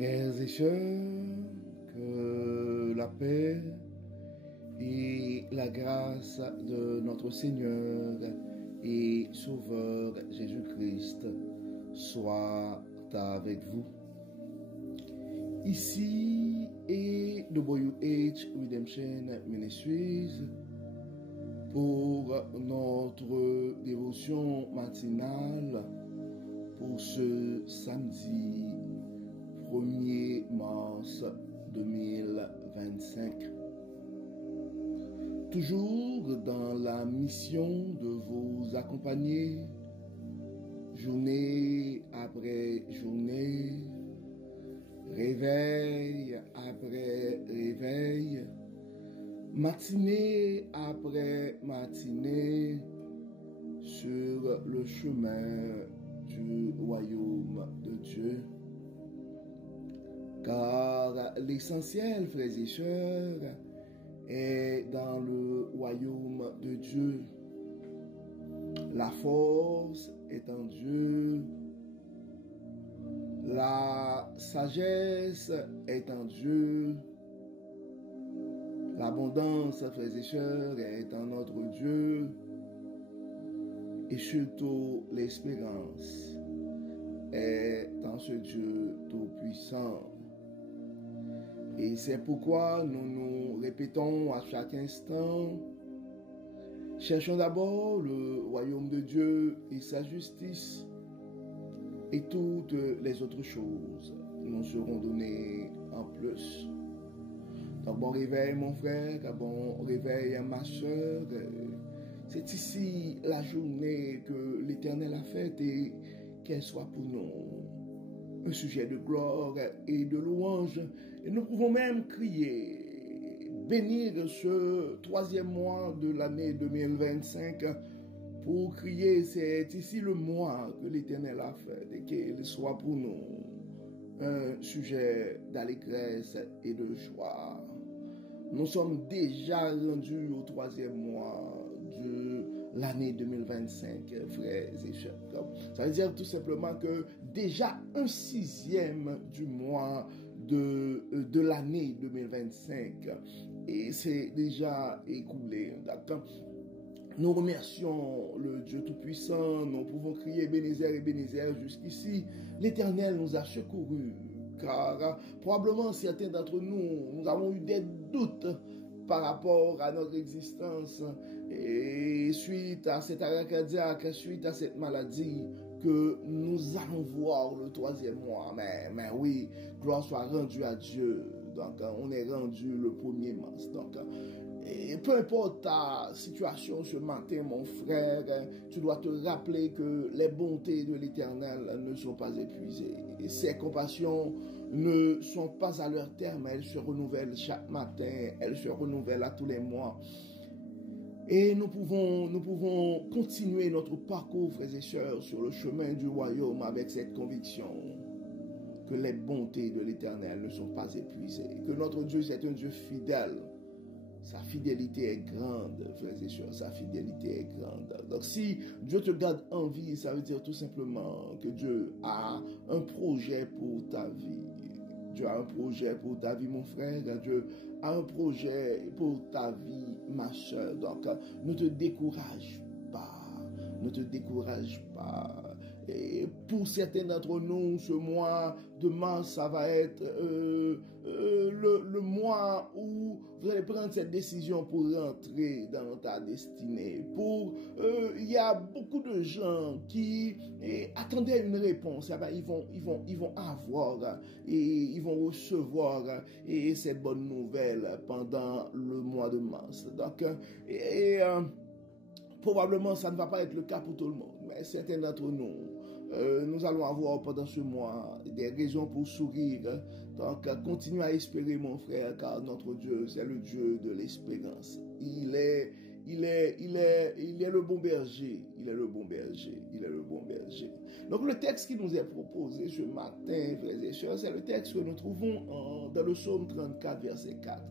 Frères et sœurs, que la paix et la grâce de notre Seigneur et Sauveur Jésus-Christ soient avec vous. Ici est WH Redemption Ministries pour notre dévotion matinale pour ce samedi 1er mars 2025. Toujours dans la mission de vous accompagner journée après journée, réveil après réveil, matinée après matinée, sur le chemin du royaume de Dieu. Car l'essentiel, frères et sœurs, est dans le royaume de Dieu. La force est en Dieu. La sagesse est en Dieu. L'abondance, frères et sœurs, est en notre Dieu. Et surtout, l'espérance est en ce Dieu tout-puissant. Et c'est pourquoi nous nous répétons à chaque instant, cherchons d'abord le royaume de Dieu et sa justice, et toutes les autres choses nous seront données en plus. Donc bon réveil mon frère, bon réveil ma soeur. C'est ici la journée que l'Éternel a faite et qu'elle soit pour nous un sujet de gloire et de louange. Et nous pouvons même crier, bénir ce troisième mois de l'année 2025 pour crier, c'est ici le mois que l'Éternel a fait et qu'il soit pour nous un sujet d'allégresse et de joie. Nous sommes déjà rendus au troisième mois de l'année 2025, frères et sœurs. Ça veut dire tout simplement que déjà un sixième du mois de l'année 2025 et c'est déjà écoulé. D'accord? Nous remercions le Dieu Tout-Puissant, nous pouvons crier Bénézer et Bénézer jusqu'ici. L'Éternel nous a secourus, car probablement certains d'entre nous avons eu des doutes par rapport à notre existence et suite à cet arrêt cardiaque, suite à cette maladie que nous allons voir le troisième mois. Mais oui, gloire soit rendue à Dieu. Donc on est rendu le 1er mars. Donc et peu importe ta situation ce matin, mon frère, tu dois te rappeler que les bontés de l'Éternel ne sont pas épuisées. Et ses compassions ne sont pas à leur terme, elles se renouvellent chaque matin, elles se renouvellent à tous les mois. Et nous pouvons continuer notre parcours, frères et sœurs, sur le chemin du royaume avec cette conviction que les bontés de l'Éternel ne sont pas épuisées, que notre Dieu c'est un Dieu fidèle. Sa fidélité est grande, frères et sœurs, sa fidélité est grande. Donc si Dieu te garde en vie, ça veut dire tout simplement que Dieu a un projet pour ta vie. Dieu a un projet pour ta vie, mon frère. Dieu a un projet pour ta vie, ma soeur. Donc ne te décourage pas. Ne te décourage pas. Et pour certains d'entre nous, ce mois de mars, ça va être le mois où vous allez prendre cette décision pour rentrer dans ta destinée. Il y a beaucoup de gens qui attendaient une réponse. Ils vont avoir et ils vont recevoir ces bonnes nouvelles pendant le mois de mars. Donc, probablement, ça ne va pas être le cas pour tout le monde, mais certains d'entre nous, nous allons avoir pendant ce mois des raisons pour sourire. Donc, continue à espérer, mon frère, car notre Dieu, c'est le Dieu de l'espérance. Il est le bon berger. Il est le bon berger. Il est le bon berger. Donc, le texte qui nous est proposé ce matin, frères et sœurs, c'est le texte que nous trouvons dans le psaume 34, verset 4.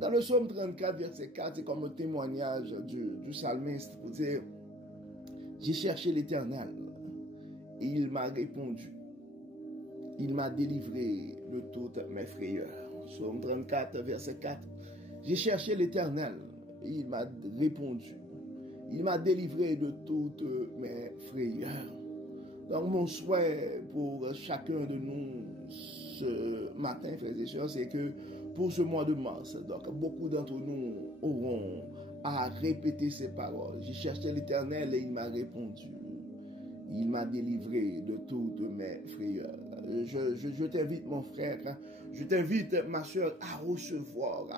Dans le psaume 34, verset 4, c'est comme un témoignage du psalmiste pour dire « J'ai cherché l'Éternel et il m'a répondu il m'a délivré de toutes mes frayeurs. Psaume 34, verset 4. J'ai cherché l'Éternel, et il m'a répondu. Il m'a délivré de toutes mes frayeurs. Donc mon souhait pour chacun de nous ce matin, frères et sœurs, c'est que pour ce mois de mars, donc beaucoup d'entre nous auront à répéter ces paroles. J'ai cherché l'Éternel et il m'a répondu. Il m'a délivré de toutes mes frayeurs. Je t'invite, mon frère, je t'invite, ma soeur, à recevoir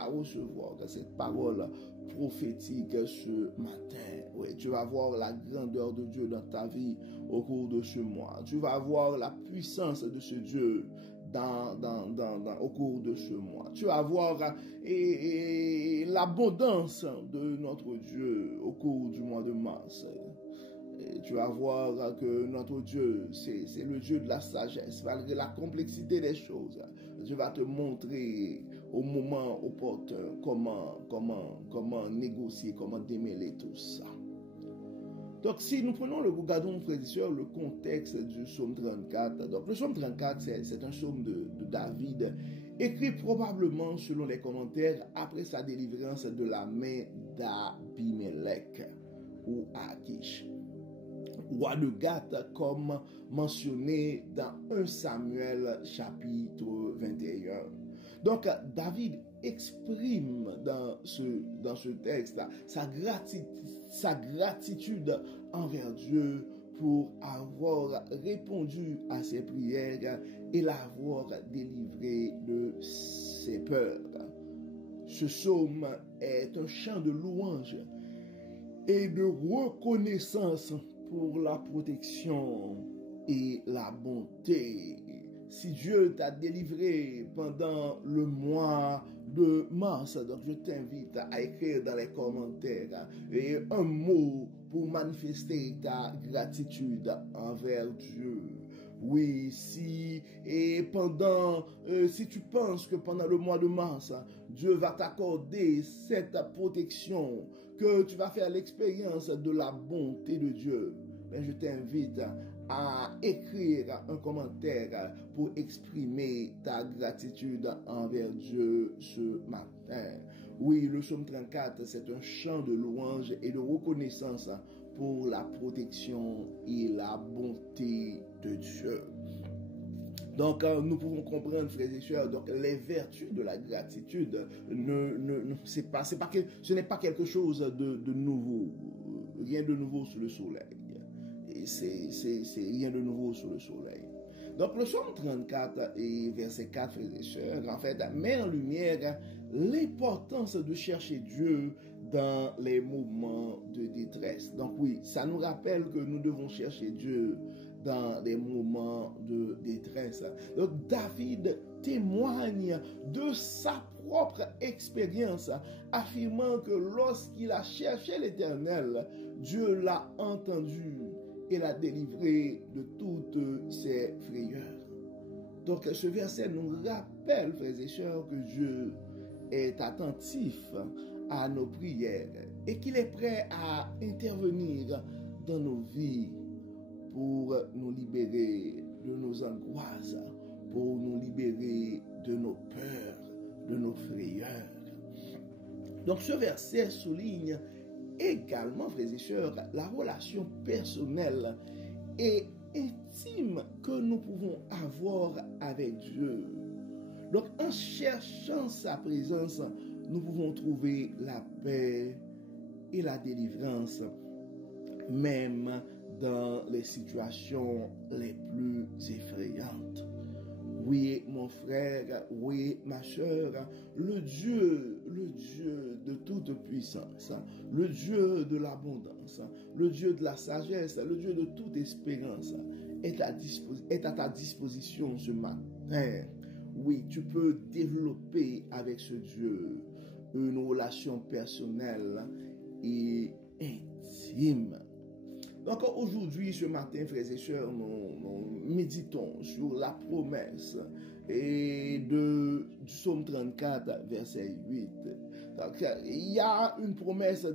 cette parole prophétique ce matin. Oui, tu vas voir la grandeur de Dieu dans ta vie au cours de ce mois. Tu vas voir la puissance de ce Dieu au cours de ce mois. Tu vas voir l'abondance de notre Dieu au cours du mois de mars. Et tu vas voir que notre Dieu, c'est le Dieu de la sagesse. Malgré la complexité des choses, Dieu va te montrer au moment opportun comment négocier, comment démêler tout ça. Donc, si nous regardons, frères et sœurs, le contexte du psaume 34. Donc, le psaume 34, c'est un psaume de David, écrit probablement, selon les commentaires, après sa délivrance de la main d'Abimelech ou Akish, roi de Gath, comme mentionné dans 1 Samuel chapitre 21. Donc, David exprime dans ce texte sa gratitude envers Dieu pour avoir répondu à ses prières et l'avoir délivré de ses peurs. Ce psaume est un chant de louange et de reconnaissance pour la protection et la bonté. Si Dieu t'a délivré pendant le mois de mars, donc je t'invite à écrire dans les commentaires un mot pour manifester ta gratitude envers Dieu. Oui, si tu penses que pendant le mois de mars, Dieu va t'accorder cette protection, que tu vas faire l'expérience de la bonté de Dieu, mais je t'invite à écrire un commentaire pour exprimer ta gratitude envers Dieu ce matin. Oui, le psaume 34, c'est un chant de louange et de reconnaissance pour la protection et la bonté de Dieu. Donc, nous pouvons comprendre, frères et sœurs, donc les vertus de la gratitude, ce n'est pas quelque chose de nouveau, rien de nouveau sous le soleil. Et c'est rien de nouveau sous le soleil. Donc, le psaume 34 et verset 4, frères et sœurs, en fait, met en lumière l'importance de chercher Dieu dans les moments de détresse. Donc oui, ça nous rappelle que nous devons chercher Dieu dans les moments de détresse. Donc David témoigne de sa propre expérience, affirmant que lorsqu'il a cherché l'Éternel, Dieu l'a entendu et l'a délivré de toutes ses frayeurs. Donc ce verset nous rappelle, frères et sœurs, que Dieu est attentif à nos prières et qu'il est prêt à intervenir dans nos vies pour nous libérer de nos angoisses, pour nous libérer de nos peurs, de nos frayeurs. Donc ce verset souligne également, frères et sœurs, la relation personnelle et intime que nous pouvons avoir avec Dieu. Donc en cherchant sa présence, nous pouvons trouver la paix et la délivrance, même dans les situations les plus effrayantes. Oui, mon frère, oui, ma soeur, le Dieu de toute puissance, le Dieu de l'abondance, le Dieu de la sagesse, le Dieu de toute espérance est à ta disposition ce matin. Oui, tu peux développer avec ce Dieu une relation personnelle et intime. Donc aujourd'hui, ce matin, frères et sœurs, nous méditons sur la promesse du psaume 34, verset 8. Donc, il y a une promesse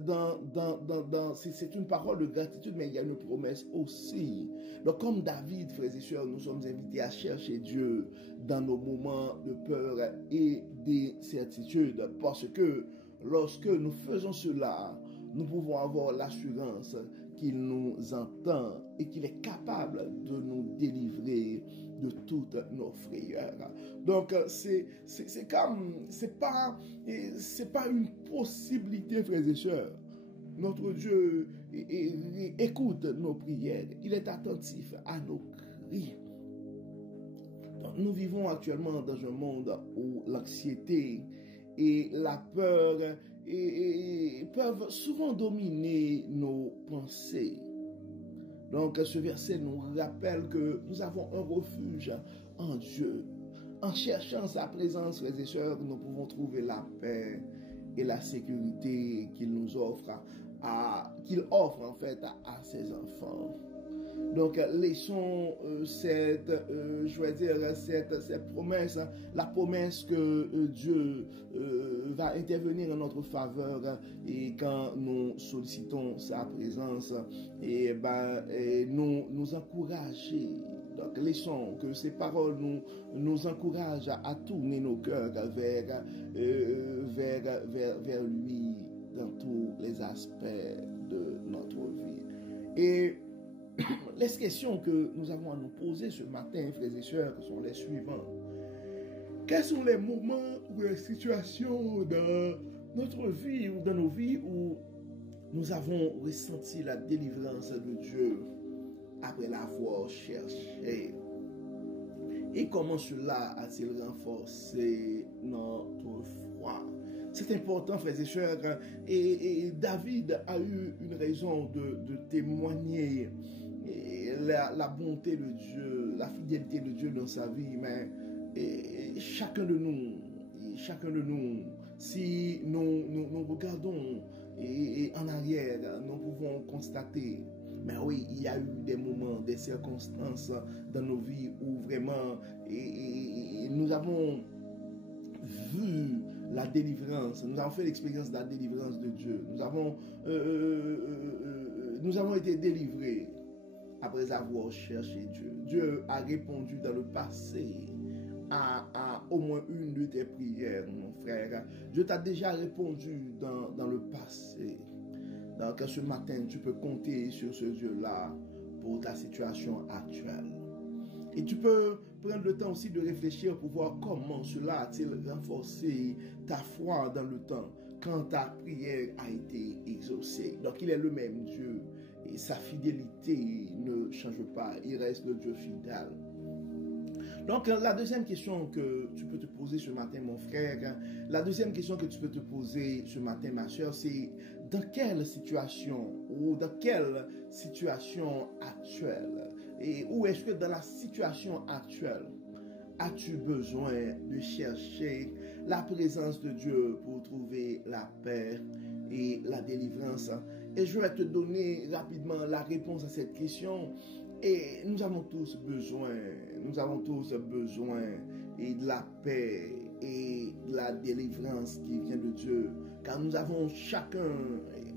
c'est une parole de gratitude, mais il y a une promesse aussi. Donc comme David, frères et sœurs, nous sommes invités à chercher Dieu dans nos moments de peur et d'incertitude, parce que lorsque nous faisons cela, nous pouvons avoir l'assurance qu'il nous entend et qu'il est capable de nous délivrer de toutes nos frayeurs. Donc, c'est pas une possibilité, frères et sœurs. Notre Dieu écoute nos prières. Il est attentif à nos cris. Donc, nous vivons actuellement dans un monde où l'anxiété et la peur peuvent souvent dominer nos pensées. Donc ce verset nous rappelle que nous avons un refuge en Dieu. En cherchant sa présence, frères et sœurs, nous pouvons trouver la paix et la sécurité qu'il nous offre, qu'il offre en fait à ses enfants. Donc, laissons cette promesse, la promesse que Dieu va intervenir en notre faveur et quand nous sollicitons sa présence et nous encourager. Donc, laissons que ces paroles nous encouragent à tourner nos cœurs vers lui dans tous les aspects de notre vie. Et les questions que nous avons à nous poser ce matin, frères et sœurs, sont les suivantes. Quels sont les moments ou les situations dans notre vie ou dans nos vies où nous avons ressenti la délivrance de Dieu après l'avoir cherché? Et comment cela a-t-il renforcé notre foi? C'est important, frères et sœurs, et David a eu une raison de témoigner la bonté de Dieu, la fidélité de Dieu dans sa vie, mais chacun de nous, si nous regardons en arrière, nous pouvons constater, mais oui, il y a eu des moments, des circonstances dans nos vies où vraiment nous avons vu la délivrance, nous avons fait l'expérience de la délivrance de Dieu. Nous avons été délivrés après avoir cherché Dieu. Dieu a répondu dans le passé à au moins une de tes prières, mon frère. Dieu t'a déjà répondu dans le passé. Donc ce matin, tu peux compter sur ce Dieu-là pour ta situation actuelle. Et tu peux prendre le temps aussi de réfléchir pour voir comment cela a-t-il renforcé ta foi dans le temps quand ta prière a été exaucée. Donc il est le même Dieu et sa fidélité ne change pas, il reste le Dieu fidèle. Donc la deuxième question que tu peux te poser ce matin, mon frère, la deuxième question que tu peux te poser ce matin, ma soeur, c'est dans quelle situation ou dans quelle situation actuelle et où est-ce que dans la situation actuelle as-tu besoin de chercher la présence de Dieu pour trouver la paix et la délivrance? Et je vais te donner rapidement la réponse à cette question. Et nous avons tous besoin de la paix et de la délivrance qui vient de Dieu. Car nous avons chacun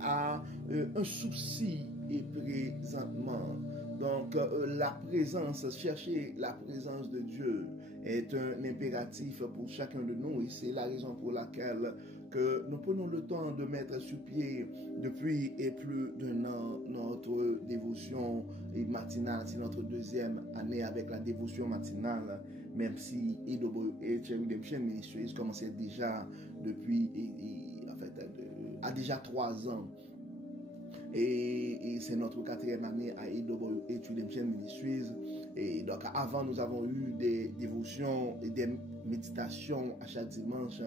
un souci et présentement. Donc chercher la présence de Dieu est un impératif pour chacun de nous et c'est la raison pour laquelle que nous prenons le temps de mettre sur pied depuis plus d'un an notre dévotion matinale. C'est notre deuxième année avec la dévotion matinale, même si EWH Redemption Ministries commençait déjà depuis, a déjà 3 ans. Et c'est notre 4e année à EWH Redemption Ministries. Et donc avant, nous avons eu des dévotions et des méditations à chaque dimanche.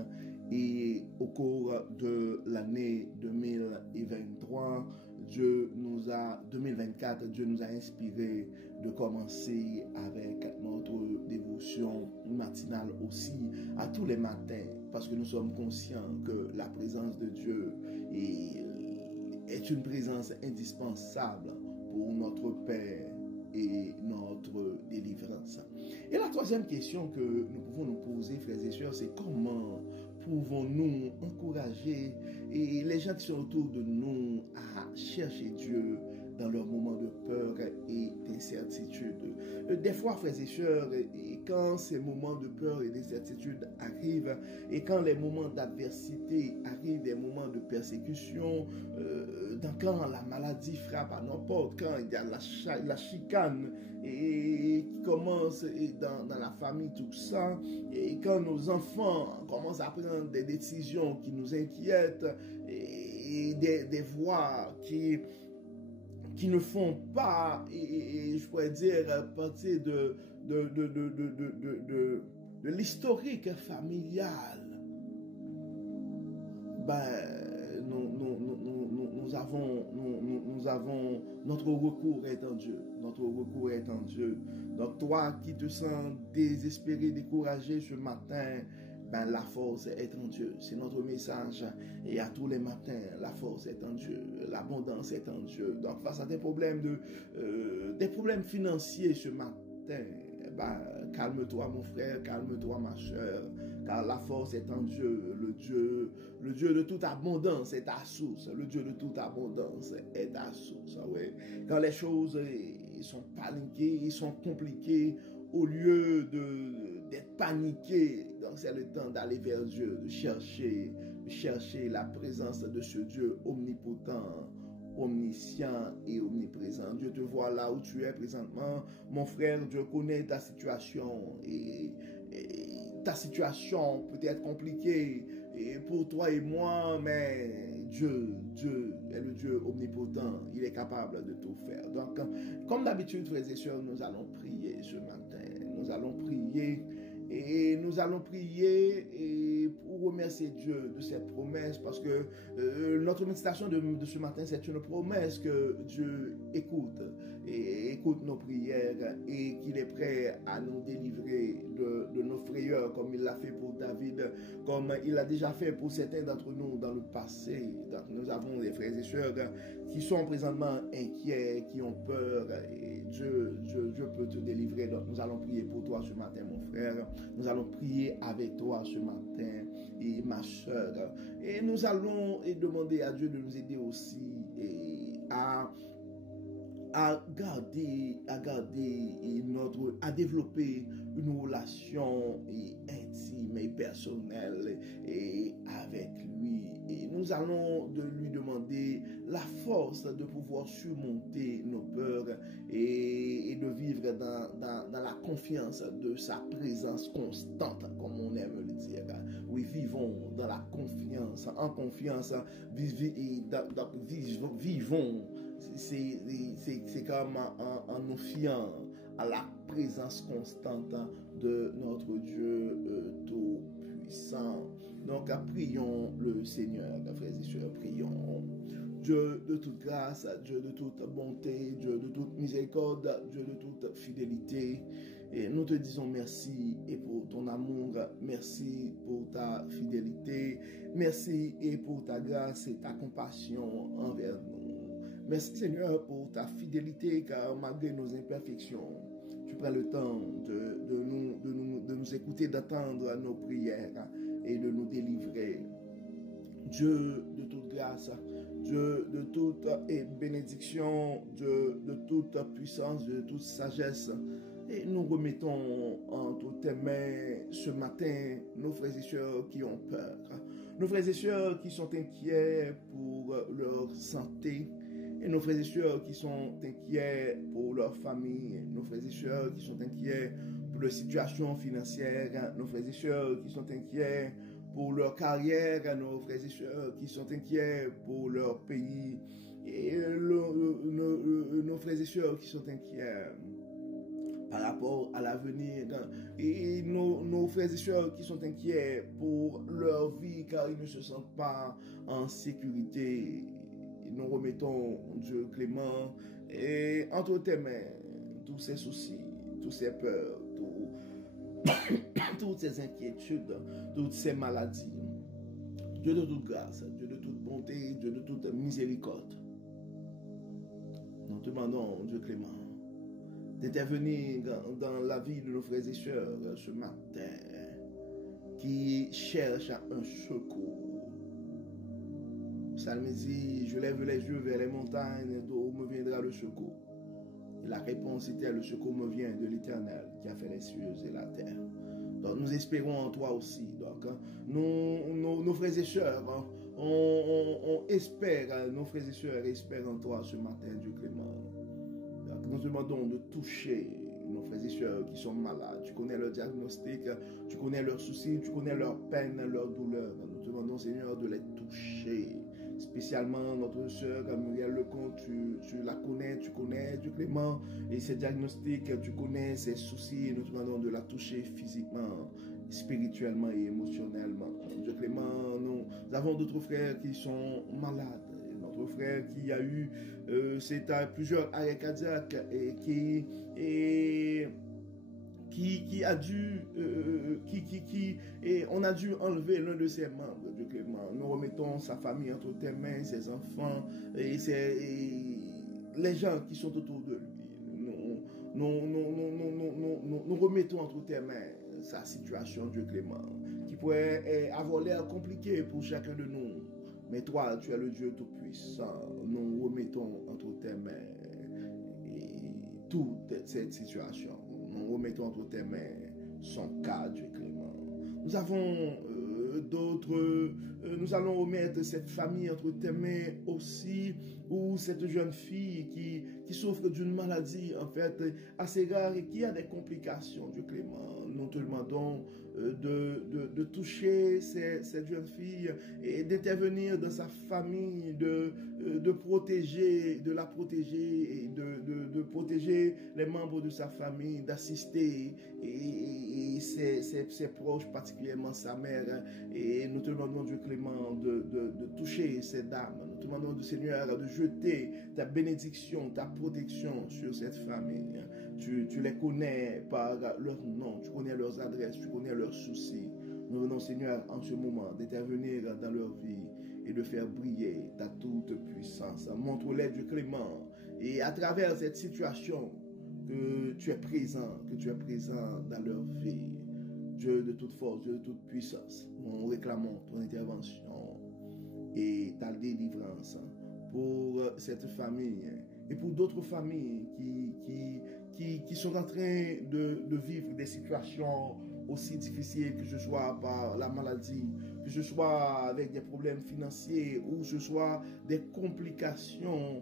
Et au cours de l'année 2023, 2024, Dieu nous a inspiré de commencer avec notre dévotion matinale aussi à tous les matins, parce que nous sommes conscients que la présence de Dieu est une présence indispensable pour notre paix et notre délivrance. Et la troisième question que nous pouvons nous poser, frères et sœurs, c'est comment pouvons-nous encourager les gens qui sont autour de nous à chercher Dieu dans leurs moments de peur et d'incertitude. Des fois, frères et sœurs, quand ces moments de peur et d'incertitude arrivent, et quand les moments d'adversité arrivent, des moments de persécution, quand la maladie frappe à nos portes, quand il y a la chicane et qui commence dans la famille, tout ça, et quand nos enfants commencent à prendre des décisions qui nous inquiètent, et des voix qui ne font pas, et je pourrais dire, partie de l'historique familial, nous avons notre recours est en Dieu. Notre recours est en Dieu. Donc toi qui te sens désespéré, découragé ce matin, la force est en Dieu. C'est notre message. Et à tous les matins, la force est en Dieu. L'abondance est en Dieu. Donc face à des problèmes financiers ce matin, calme-toi mon frère, calme-toi ma soeur, car la force est en Dieu. Le Dieu de toute abondance est ta source. Le Dieu de toute abondance est ta source. Ouais. Quand les choses sont paniquées, ils sont compliquées, au lieu d'être paniqué, donc c'est le temps d'aller vers Dieu, de chercher la présence de ce Dieu omnipotent, omniscient et omniprésent. Dieu te voit là où tu es présentement. Mon frère, Dieu connaît ta situation et ta situation peut être compliquée et pour toi et moi, mais Dieu est le Dieu omnipotent. Il est capable de tout faire. Donc, comme d'habitude, frères et sœurs, nous allons prier ce matin. Nous allons prier et pour remercier Dieu de cette promesse, parce que notre méditation de ce matin, c'est une promesse que Dieu écoute nos prières et qu'il est prêt à nous délivrer de nos frayeurs, comme il l'a fait pour David, comme il l'a déjà fait pour certains d'entre nous dans le passé. Donc nous avons des frères et sœurs qui sont présentement inquiets, qui ont peur, et Dieu peut te délivrer. Donc nous allons prier pour toi ce matin, mon frère. Nous allons prier avec toi ce matin, et ma soeur. Et nous allons demander à Dieu de nous aider aussi à développer une relation intime et personnelle avec lui. Et nous allons lui demander la force de pouvoir surmonter nos peurs et de vivre dans la confiance de sa présence constante, comme on aime le dire. Oui, vivons dans la confiance, en confiance, vivons. C'est comme en nous fiant à la présence constante de notre Dieu tout-puissant. Donc, prions le Seigneur, frères et sœurs, prions. Dieu de toute grâce, Dieu de toute bonté, Dieu de toute miséricorde, Dieu de toute fidélité. Et nous te disons merci et pour ton amour, merci pour ta fidélité, merci et pour ta grâce et ta compassion envers nous. Merci Seigneur pour ta fidélité, car malgré nos imperfections, tu prends le temps de nous écouter, d'attendre nos prières et de nous délivrer. Dieu de toute grâce, Dieu de toute bénédiction, Dieu de toute puissance, de toute sagesse. Et nous remettons entre tes mains ce matin nos frères et sœurs qui ont peur, nos frères et sœurs qui sont inquiets pour leur santé, et nos frères et sœurs qui sont inquiets pour leur famille, nos frères et sœurs qui sont inquiets pour leur situation financière, nos frères et sœurs qui sont inquiets pour leur carrière, nos frères et sœurs qui sont inquiets pour leur pays, et nos frères et sœurs qui sont inquiets par rapport à l'avenir, et nos frères et sœurs qui sont inquiets pour leur vie car ils ne se sentent pas en sécurité. Nous remettons, Dieu clément, et entre tes mains tous ces soucis, tous ces peurs, toutes ces inquiétudes, toutes ces maladies. Dieu de toute grâce, Dieu de toute bonté, Dieu de toute miséricorde. Nous te demandons, Dieu clément, d'intervenir dans la vie de nos frères et sœurs ce matin qui cherchent un secours. Psalme dit, je lève les yeux vers les montagnes d'où me viendra le secours. Et la réponse était, le secours me vient de l'Éternel qui a fait les cieux et la terre. Donc nous espérons en toi aussi. Donc nos frères et sœurs, on espère, nos frères et sœurs espèrent en toi ce matin, Dieu clément. Donc nous demandons de toucher nos frères et sœurs qui sont malades. Tu connais leur diagnostic, tu connais leurs soucis, tu connais leurs peines, leurs douleurs. Nous te demandons, Seigneur, de les toucher. Spécialement notre sœur Muriel Lecomte, tu la connais, tu connais Dieu clément, et ses diagnostics, tu connais ses soucis. Nous te demandons de la toucher physiquement, spirituellement et émotionnellement. Dieu clément, nous avons d'autres frères qui sont malades. Notre frère qui a eu plusieurs arrêts cardiaques et qui a dû, et on a dû enlever l'un de ses membres, Dieu clément. Nous remettons sa famille entre tes mains, ses enfants et les gens qui sont autour de lui. Nous remettons entre tes mains sa situation, Dieu clément, qui pourrait avoir l'air compliquée pour chacun de nous. Mais toi, tu es le Dieu Tout-Puissant. Nous remettons entre tes mains toute cette situation. Nous remettons entre tes mains son cas, Dieu clément. Nous avons nous allons remettre cette famille entre tes mains aussi, ou cette jeune fille qui souffre d'une maladie en fait assez rare et qui a des complications, Dieu clément. Nous te demandons de toucher cette jeune fille et d'intervenir dans sa famille, de la protéger et de protéger les membres de sa famille, d'assister et ses proches, particulièrement sa mère. Et nous te demandons, Dieu clément, de toucher ces dames. Nous te demandons, Seigneur, de jeter ta bénédiction, ta protection sur cette famille. Tu les connais par leur nom, tu connais leurs adresses, tu connais leurs soucis. Nous venons, Seigneur, en ce moment, d'intervenir dans leur vie et de faire briller ta toute puissance. Montre-les, Dieu clément, et à travers cette situation, que tu es présent dans leur vie. Dieu de toute force, Dieu de toute puissance, nous réclamons ton intervention et ta délivrance pour cette famille et pour d'autres familles qui sont en train de vivre des situations aussi difficiles, que ce soit par la maladie, que ce soit avec des problèmes financiers ou que ce soit des complications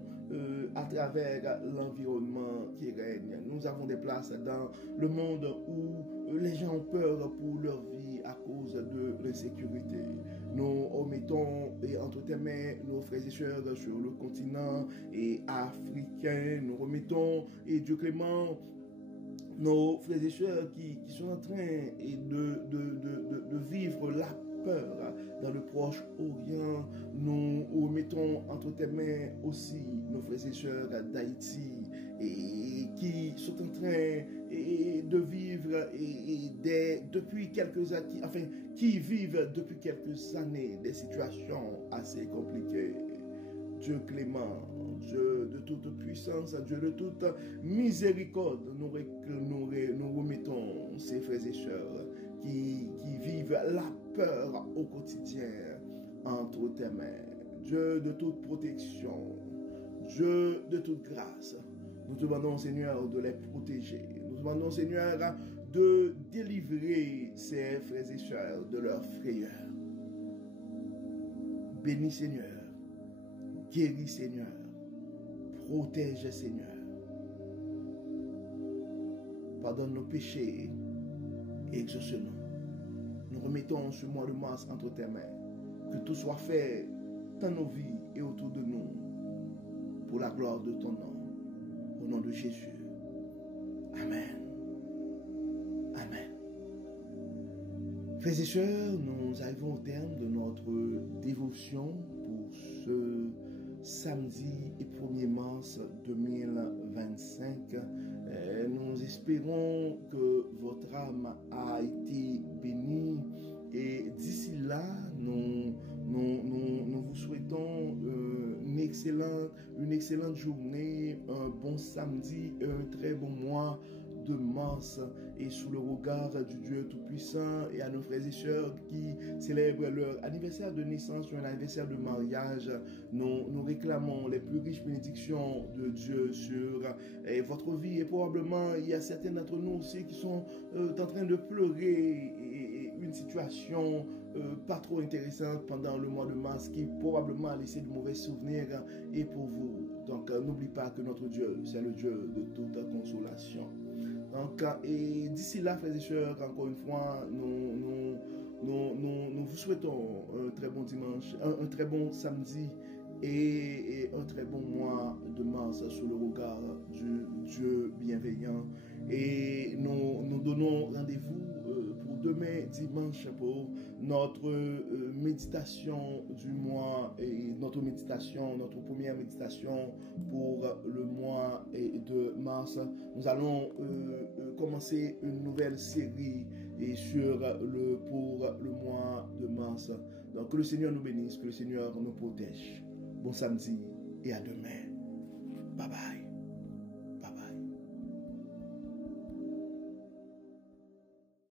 à travers l'environnement qui règne. Nous avons des places dans le monde où les gens ont peur pour leur vie à cause de l'insécurité. Nous remettons entre tes mains nos frères et sœurs sur le continent africain. Nous remettons, et Dieu clément, nos frères et sœurs qui sont en train de vivre la peur dans le Proche-Orient. Nous remettons entre tes mains aussi nos frères et sœurs d'Haïti et qui sont en train de vivre depuis quelques années, enfin qui vivent depuis quelques années des situations assez compliquées. Dieu clément, Dieu de toute puissance, Dieu de toute miséricorde, nous remettons ces frères et sœurs qui vivent la peur au quotidien entre tes mains. Dieu de toute protection, Dieu de toute grâce, nous te demandons, Seigneur, de les protéger. Nous te demandons, Seigneur, de délivrer ces frères et sœurs de leurs frayeurs. Bénis, Seigneur. Guéris, Seigneur. Protège, Seigneur. Pardonne nos péchés et exauce-nous. Nous remettons ce mois de mars entre tes mains. Que tout soit fait dans nos vies et autour de nous pour la gloire de ton nom. Au nom de Jésus. Amen. Amen. Frères et sœurs, nous arrivons au terme de notre dévotion pour ce samedi et 1er mars 2025. Nous espérons que votre âme a été bénie et d'ici là, nous vous souhaitons une une excellente journée, un bon samedi, un très bon mois de mars, et sous le regard du Dieu Tout-Puissant, et à nos frères et sœurs qui célèbrent leur anniversaire de naissance ou un anniversaire de mariage, nous réclamons les plus riches bénédictions de Dieu sur votre vie. Et probablement, il y a certains d'entre nous aussi qui sont en train de pleurer une situation pas trop intéressante pendant le mois de mars qui probablement a laissé de mauvais souvenirs et pour vous. Donc n'oublie pas que notre Dieu, c'est le Dieu de toute consolation. Donc, et d'ici là, frères et sœurs, encore une fois, nous vous souhaitons un très bon dimanche, un très bon samedi et un très bon mois de mars sous le regard du Dieu bienveillant. Et nous donnons rendez-vous pour demain dimanche pour notre méditation du mois et notre première méditation pour le mois de mars. Nous allons commencer une nouvelle série pour le mois de mars. Donc que le Seigneur nous bénisse, que le Seigneur nous protège. Bon samedi et à demain. Bye bye.